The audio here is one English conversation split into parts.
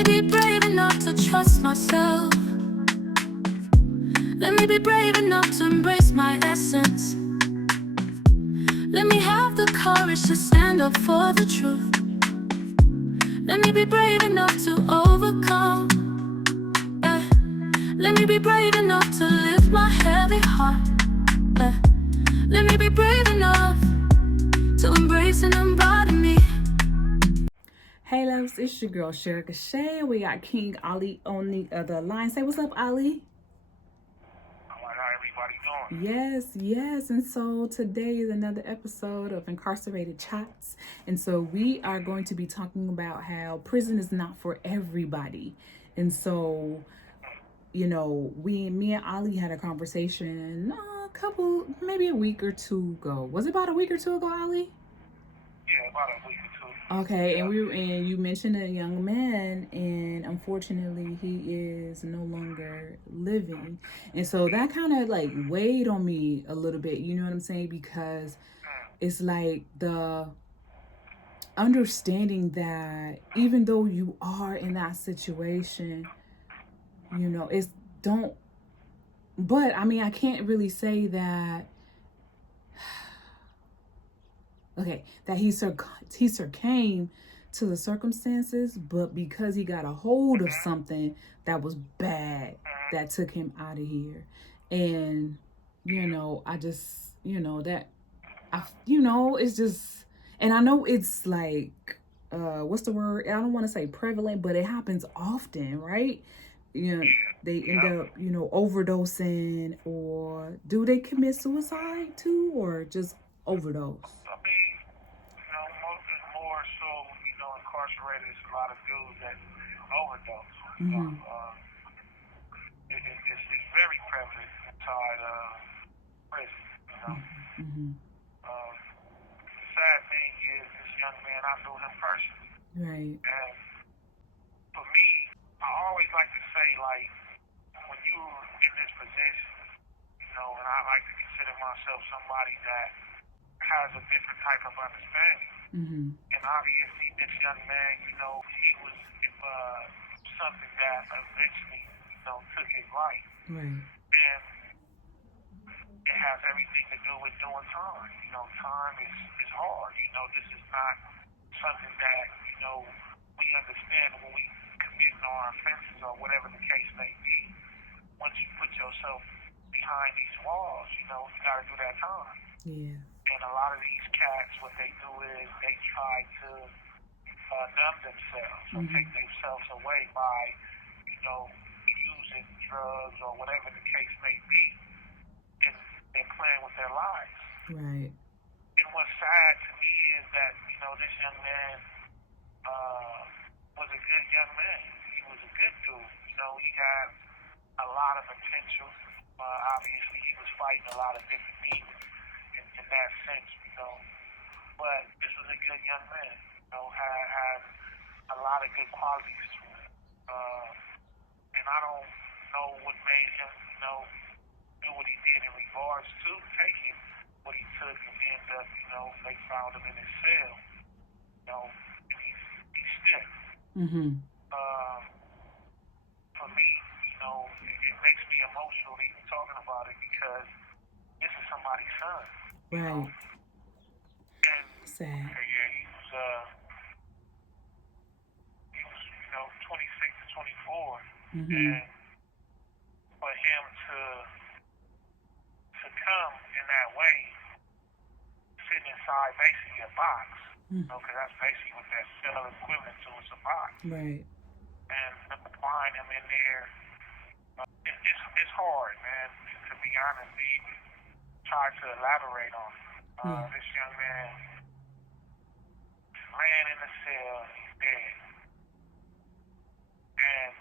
me be brave enough to trust myself. Let me be brave enough to embrace my essence. Let me have the courage to stand up for the truth. Let me be brave enough to overcome. Yeah. Let me be brave enough to lift my heavy heart. Yeah. Let me be brave enough to embrace and embody me. Hey loves, it's your girl Sherika Shay. We got King Ali on the other line. Say what's up, Ali. How everybody doing? Yes. And so today is another episode of Incarcerated Chats. And so we are going to be talking about how prison is not for everybody. And so, me and Ali had a conversation maybe a week or two ago. Was it about a week or two ago, Ali? Yeah, about a week or two. Okay, and you mentioned a young man, and unfortunately he is no longer living. And so that kind of like weighed on me a little bit, you know what I'm saying? Because it's like the understanding that even though you are in that situation, it's don't but I mean I can't really say that that he succumbed to the circumstances, but because he got a hold of something that was bad that took him out of here. And I just it's just, and I know it's like what's the word, I don't want to say prevalent, but it happens often, right? They end up overdosing, or do they commit suicide too, or just overdose? I mean, most is more so, incarcerated. It's a lot of dudes that overdose. It's very prevalent inside prison. The sad thing is, this young man, I knew him personally. Right. And for me, I always like to say, like, when you're in this position, and I like to consider myself somebody that has a different type of understanding. And obviously, this young man, he was something that eventually, took his life. Right. And it has everything to do with doing time. Time is hard. This is not something that, we understand when we commit our offenses or whatever the case may be. Once you put yourself behind these walls, you got to do that time. Yeah. And a lot of these cats, what they do is they try to numb themselves or take themselves away by, using drugs or whatever the case may be. And they're playing with their lives. Right. And what's sad to me is that, this young man was a good young man. He was a good dude. He had a lot of potential. Obviously, he was fighting a lot of different demons in that sense, But this was a good young man, had a lot of good qualities to him. And I don't know what made him, do what he did in regards to taking what he took, and end up, they found him in his cell. And he's stiff. For me, it makes me emotional even talking about it, because this is somebody's son. Right. And sad. Yeah, he was 26 to 24, and for him to succumb in that way, sitting inside basically a box, because that's basically what that cell equivalent to, is a box. Right. And find him in there, it's hard, man. To be honest, to even try to elaborate on it. This young man laying in the cell, he's dead. And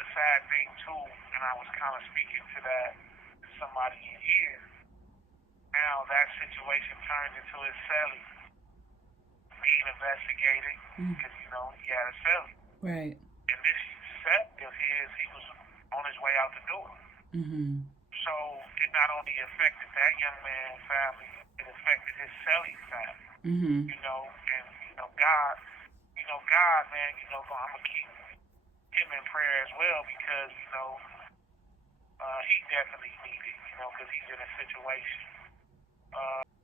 the sad thing too, and I was kind of speaking to that to somebody in here, now that situation turned into his cellie being investigated, because he had a cellie. Right. And this set of his, he was on his way out the door. So it not only affected that young man's family, it affected his cellie family. And God God, man, I'm gonna keep him in prayer as well because he definitely needed, because he's in a situation.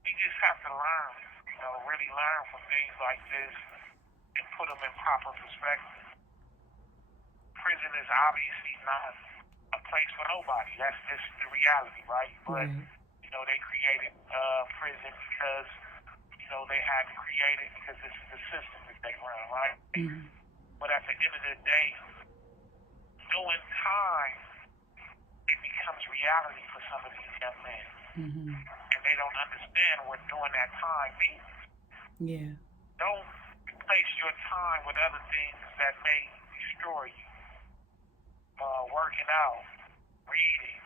We just have to learn, really learn from things like this and put them in proper perspective. Prison is obviously not a place for nobody. That's just the reality, right? But they created prison because they had to create it because this is the system that they run, right? Mm-hmm. But at the end of the day, doing time, it becomes reality for some of these young men. Mm-hmm. And they don't understand what doing that time means. Yeah. Don't replace your time with other things that may destroy you. Working out, reading,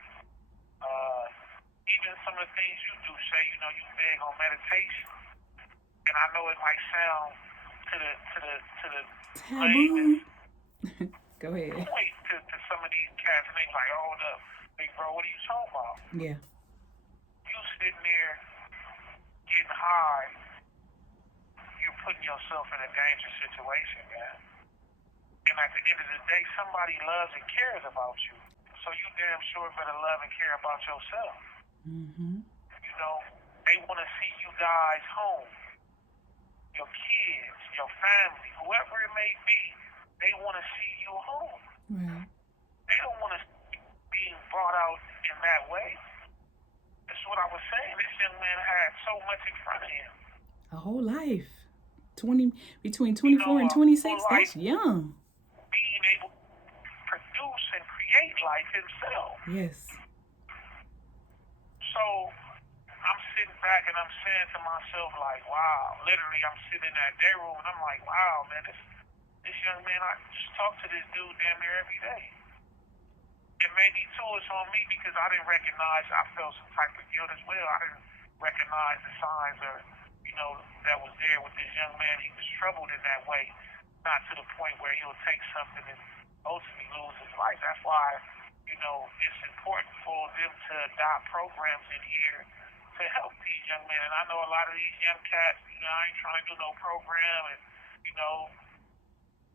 even some of the things you do. Say, you big on meditation. And I know it might sound to the taboo. Go ahead. Point to some of these cats, and they like, hold up, big bro, what are you talking about? Yeah. You sitting there getting high, you're putting yourself in a dangerous situation, man. And at the end of the day, somebody loves and cares about you. So you damn sure better love and care about yourself. Mm-hmm. They want to see you guys home. Your kids, your family, whoever it may be, they want to see you home. Right. They don't want to being brought out in that way. That's what I was saying. This young man had so much in front of him. A whole life. Between 24 and 26, that's young. Being able to produce and create life himself. Yes. So I'm sitting back and I'm saying to myself, like, wow, literally I'm sitting in that day room and I'm like, wow, man, this young man, I just talk to this dude damn near every day. And maybe too it's on me because I didn't recognize, I felt some type of guilt as well. I didn't recognize the signs or, that was there with this young man. He was troubled in that way, not to the point where he'll take something and ultimately lose his life. That's why, it's important for them to adopt programs in here to help these young men. And I know a lot of these young cats, I ain't trying to do no program and,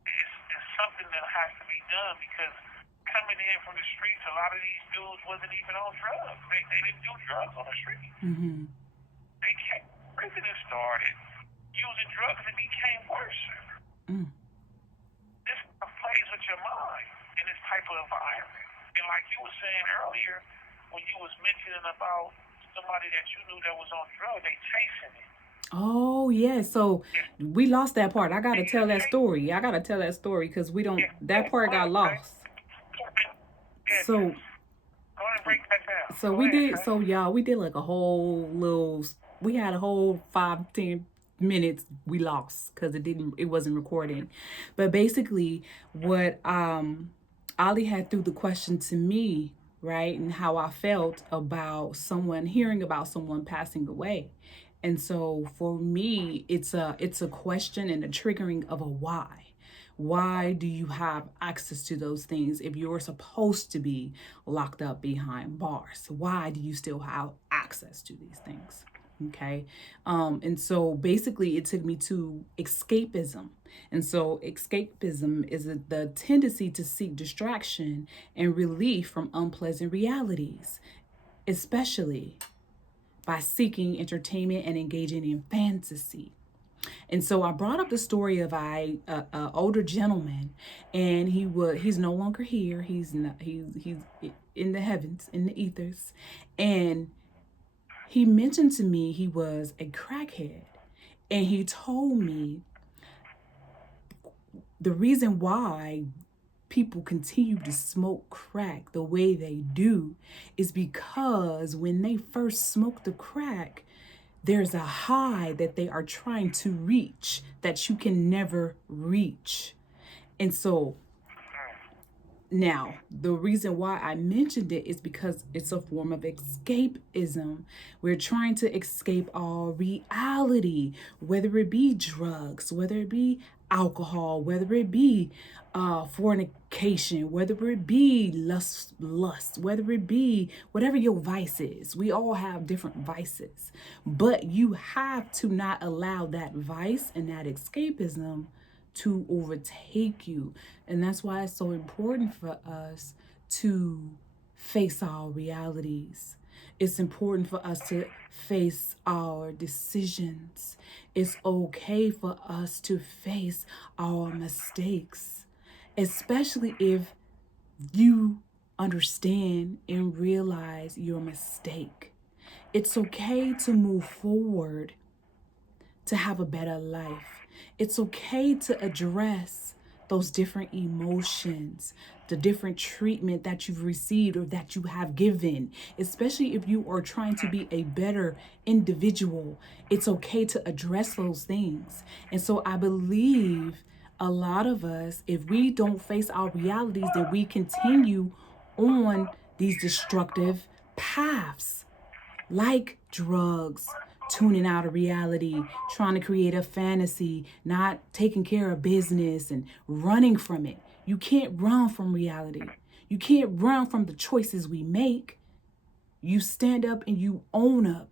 it's something that has to be done because coming in from the streets, a lot of these dudes wasn't even on drugs. They didn't do drugs on the street. Mm-hmm. They came prison and started using drugs and became worse. Mm. This plays with your mind in this type of environment. And like you were saying earlier, when you was mentioning about somebody that you knew that was on drugs, they chasing it. Oh, yeah. So we lost that part. I got to tell that story. Because that part got lost. So, go ahead and break that down. So we did like a whole little, we had a whole 5-10 minutes we lost because it wasn't recording. But basically what Ali had threw the question to me, right, and how I felt about hearing about someone passing away. And so for me, it's a question and a triggering of a why. Why do you have access to those things if you're supposed to be locked up behind bars? Why do you still have access to these things? Okay. And so basically it took me to escapism. And so escapism is the tendency to seek distraction and relief from unpleasant realities, especially by seeking entertainment and engaging in fantasy. And so I brought up the story of a older gentleman, and he's no longer here. He's in the heavens, in the ethos, and he mentioned to me he was a crackhead, and he told me the reason why people continue to smoke crack the way they do is because when they first smoke the crack, there's a high that they are trying to reach that you can never reach. And so now the reason why I mentioned it is because it's a form of escapism. We're trying to escape all reality, whether it be drugs, whether it be alcohol, whether it be fornication, whether it be lust, whether it be whatever your vice is. We all have different vices, but you have to not allow that vice and that escapism to overtake you. And that's why it's so important for us to face our realities. It's important for us to face our decisions. It's okay for us to face our mistakes, especially if you understand and realize your mistake. It's okay to move forward, to have a better life. It's okay to address those different emotions, the different treatment that you've received or that you have given, especially if you are trying to be a better individual. It's okay to address those things. And so I believe a lot of us, if we don't face our realities, then we continue on these destructive paths, like drugs, tuning out of reality, trying to create a fantasy, not taking care of business and running from it. You can't run from reality. You can't run from the choices we make. You stand up and you own up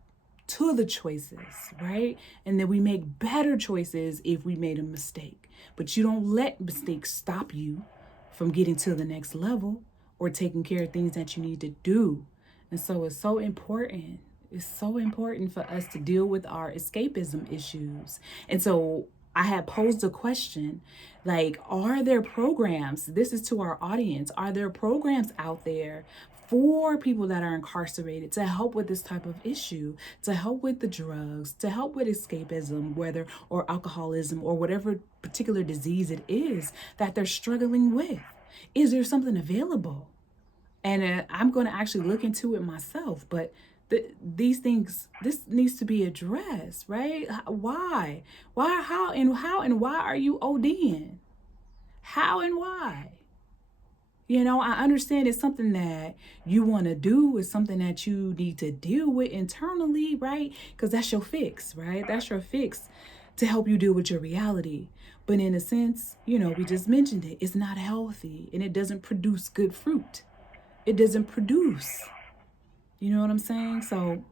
to the choices, right? And then we make better choices if we made a mistake. But you don't let mistakes stop you from getting to the next level or taking care of things that you need to do. And so it's so important. It's so important for us to deal with our escapism issues. And so I had posed a question like, are there programs? This is to our audience. Are there programs out there for people that are incarcerated to help with this type of issue, to help with the drugs, to help with escapism, whether or alcoholism or whatever particular disease it is that they're struggling with? Is there something available? And I'm going to actually look into it myself. But these things, this needs to be addressed, right? Why? Why? How and why are you ODing? How and why? You know, I understand it's something that you want to do. It's something that you need to deal with internally, right? Because that's your fix, right? That's your fix to help you deal with your reality. But in a sense, you know, we just mentioned it. It's not healthy and it doesn't produce good fruit. It doesn't produce. You know what I'm saying? So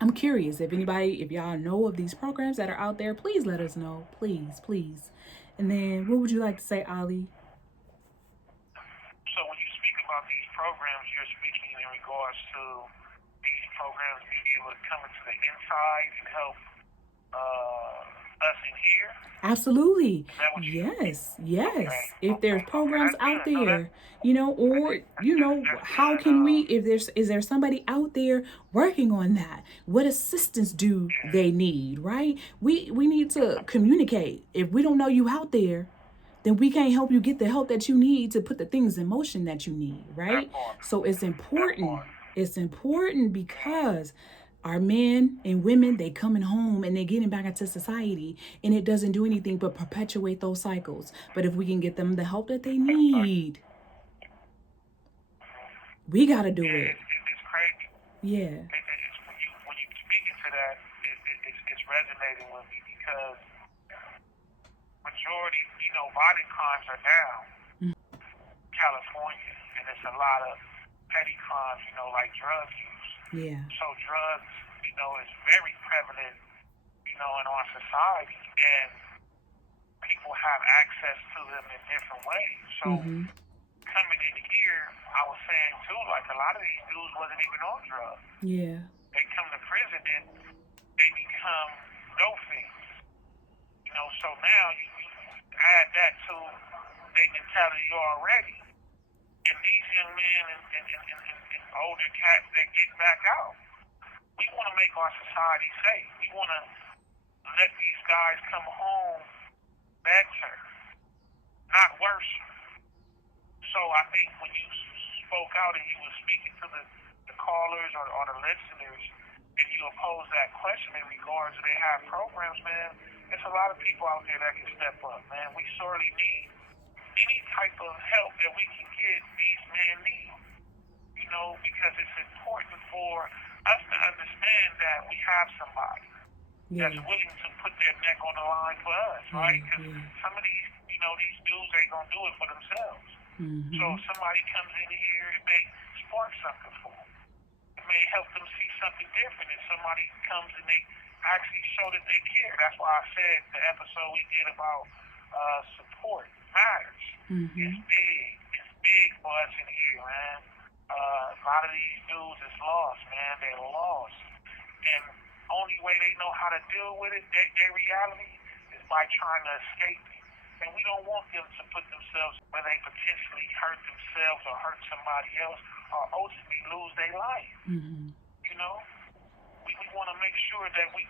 I'm curious if y'all know of these programs that are out there, please let us know. Please, please. And then what would you like to say, Ali? So when you speak about these programs, you're speaking in regards to these programs being able to come into the inside and help us in here? Absolutely. Is that what Yes. Okay. If there's programs That's out good. No, there, you know, or, you know, how can we, is there somebody out there working on that? What assistance do they need, right? We need to communicate. If we don't know you out there, then we can't help you get the help that you need to put the things in motion that you need, right? So it's important. It's important because our men and women, they coming home and they getting back into society, and it doesn't do anything but perpetuate those cycles. But if we can get them the help that they need, we got to do it. It's crazy. Yeah. When you speak into that, it's resonating with me because majority, violent crimes are down. California, and it's a lot of petty crimes, like drug use. Yeah. So drugs, is very prevalent, in our society, and people have access to them in different ways. So coming in here, I was saying too, like a lot of these dudes wasn't even on drugs. Yeah. They come to prison and they become dope fiends. So now you add that to their mentality already. And these young men and older cats that get back out, we want to make our society safe. We want to let these guys come home better, not worse. So I think when you spoke out and you were speaking to the callers or the listeners, and you pose that question in regards to they have programs, man, there's a lot of people out there that can step up, man. We sorely need any type of help that we can get these men need, because it's important for us to understand that we have somebody that's willing to put their neck on the line for us, right? Because some of these, these dudes ain't going to do it for themselves. So if somebody comes in here, it may spark something for them. It may help them see something different if somebody comes and they actually show that they care. That's why I said the episode we did about support matters. Mm-hmm. It's big for us in here, man. A lot of these dudes is lost, man. They're lost. And only way they know how to deal with it, their reality, is by trying to escape it. And we don't want them to put themselves where they potentially hurt themselves or hurt somebody else or ultimately lose their life. Mm-hmm. You know? We want to make sure that we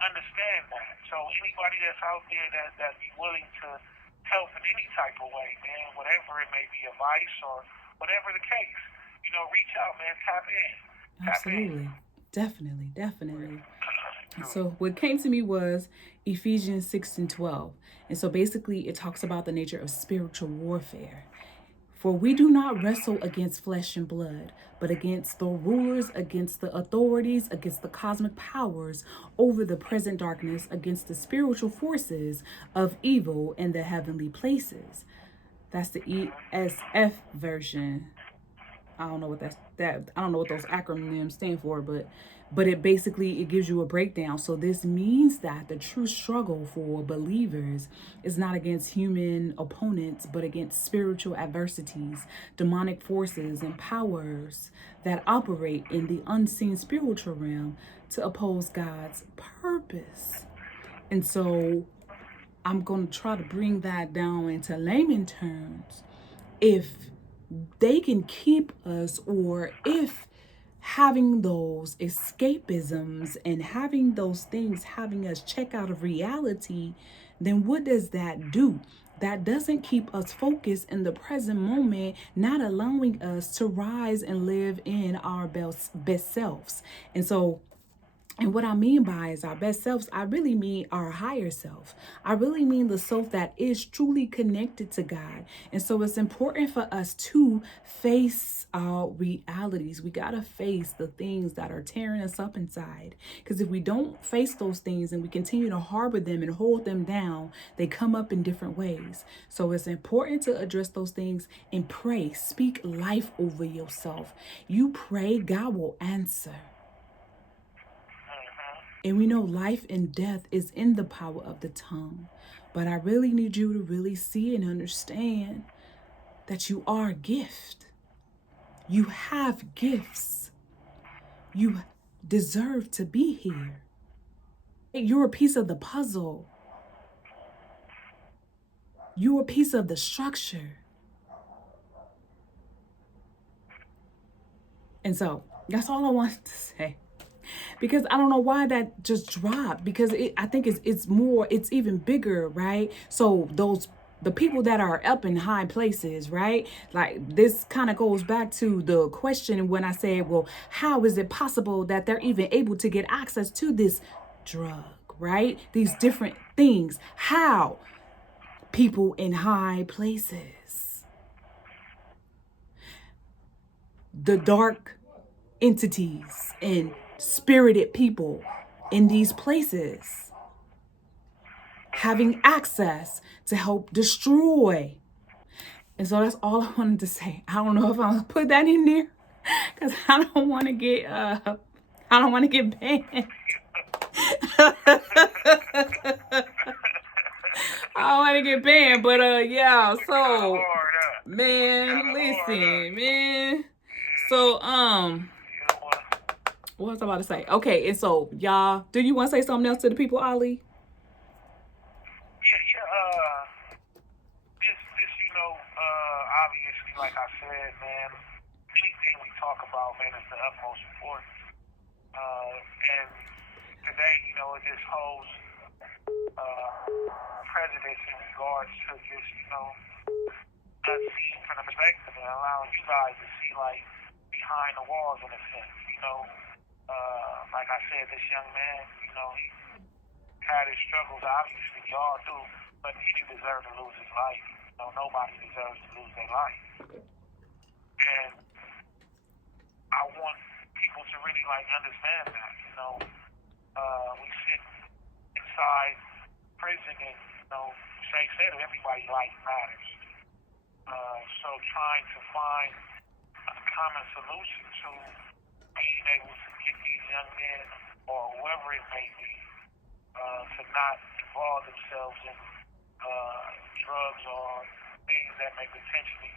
understand that. So anybody that's out there that be willing to help in any type of way, man, whatever it may be, advice or whatever the case, reach out, man, tap in. Absolutely. Definitely. So what came to me was Ephesians 6:12. And so basically it talks about the nature of spiritual warfare. For we do not wrestle against flesh and blood, but against the rulers, against the authorities, against the cosmic powers over the present darkness, against the spiritual forces of evil in the heavenly places. That's the ESF version. I don't know what I don't know what those acronyms stand for, but it basically it gives you a breakdown. So this means that the true struggle for believers is not against human opponents, but against spiritual adversities, demonic forces and powers that operate in the unseen spiritual realm to oppose God's purpose. And so I'm going to try to bring that down into layman terms. If they can keep us, or if having those escapisms and having those things having us check out of reality, then what does that do? That doesn't keep us focused in the present moment, not allowing us to rise and live in our best selves. And what I mean by is our best selves, I really mean our higher self. I really mean the self that is truly connected to God. And so it's important for us to face our realities. We got to face the things that are tearing us up inside. Because if we don't face those things and we continue to harbor them and hold them down, they come up in different ways. So it's important to address those things and pray. Speak life over yourself. You pray, God will answer. And we know life and death is in the power of the tongue. But I really need you to really see and understand that you are a gift. You have gifts. You deserve to be here. You're a piece of the puzzle. You're a piece of the structure. And so that's all I wanted to say. Because I don't know why that just dropped, because I think it's even bigger, right? So the people that are up in high places, right? Like this kind of goes back to the question when I said, well, how is it possible that they're even able to get access to this drug, right? These different things. How? People in high places. The dark entities and spirited people in these places having access to help destroy. And so that's all I wanted to say. I don't know if I'm gonna put that in there because I don't want to get banned. I don't want to get banned, but yeah, so man, listen, man. So what was I about to say? Okay, and so y'all, do you want to say something else to the people, Ali? Obviously, like I said, man, anything we talk about, man, is the utmost importance. And today, it just holds precedence in regards to just, us seeing from the perspective and allowing you guys to see, like, behind the walls in a sense, like I said, this young man, he had his struggles, obviously, y'all do, but he didn't deserve to lose his life. Nobody deserves to lose their life. And I want people to really, understand that, we sit inside prison and, Shay said it, everybody's life matters. So trying to find a common solution to being able to get these young men or whoever it may be to not involve themselves in drugs or things that may potentially,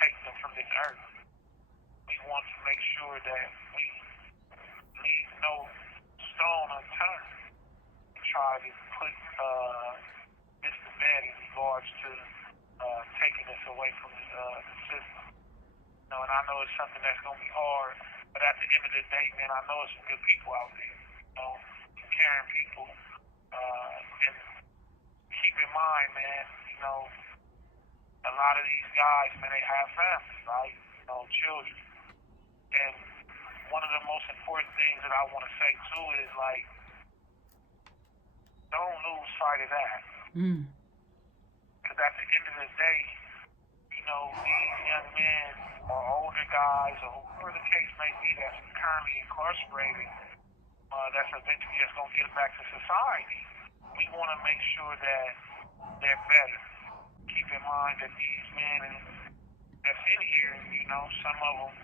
take them from this earth. We want to make sure that we leave no stone unturned to try to put this to bed in regards to taking us away from the system. And I know it's something that's going to be hard, but at the end of the day, man, I know it's some good people out there, some caring people. And keep in mind, man, a lot of these guys, man, they have families, right? Children. And one of the most important things that I want to say, too, is, like, don't lose sight of that. Because at the end of the day, these young men or older guys or whoever the case may be that's currently incarcerated, that's eventually just going to get back to society. We want to make sure that they're better. Keep in mind that these men that's in here, some of them,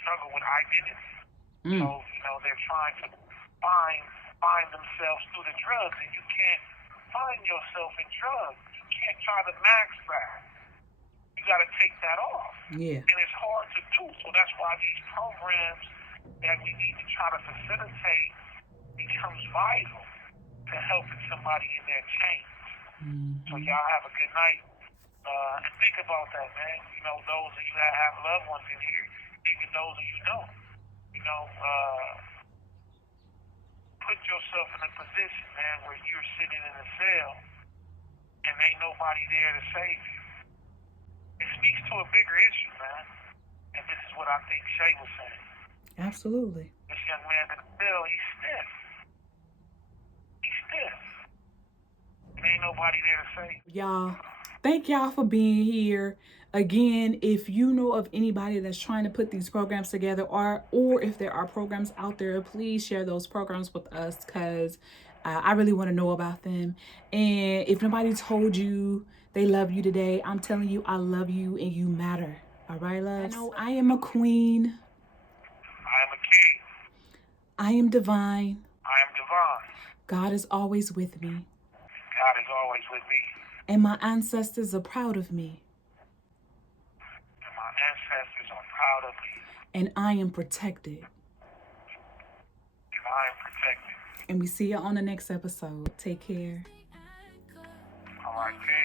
struggle with identity. So, they're trying to find themselves through the drugs, and you can't find yourself in drugs. You can't try to max that. You got to take that off. Yeah. And it's hard to do. So that's why these programs that we need to try to facilitate becomes vital to helping somebody in their change. So y'all have a good night. And think about that, man. Those of you that have loved ones in here, even those of you don't, put yourself in a position, man, where you're sitting in a cell and ain't nobody there to save you. It speaks to a bigger issue, man. And this is what I think Shay was saying. Absolutely. This young man in the cell, he's stiff. He's stiff. And ain't nobody there to save him. Y'all, thank y'all for being here. Again, if you know of anybody that's trying to put these programs together, or if there are programs out there, please share those programs with us, because I really want to know about them. And if nobody told you they love you today, I'm telling you, I love you and you matter. All right, loves? I am a queen. I am a king. I am divine. I am divine. God is always with me. God is always with me. And my ancestors are proud of me. And my ancestors are proud of me. And I am protected. And I am protected. And we see you on the next episode. Take care. All right, peace.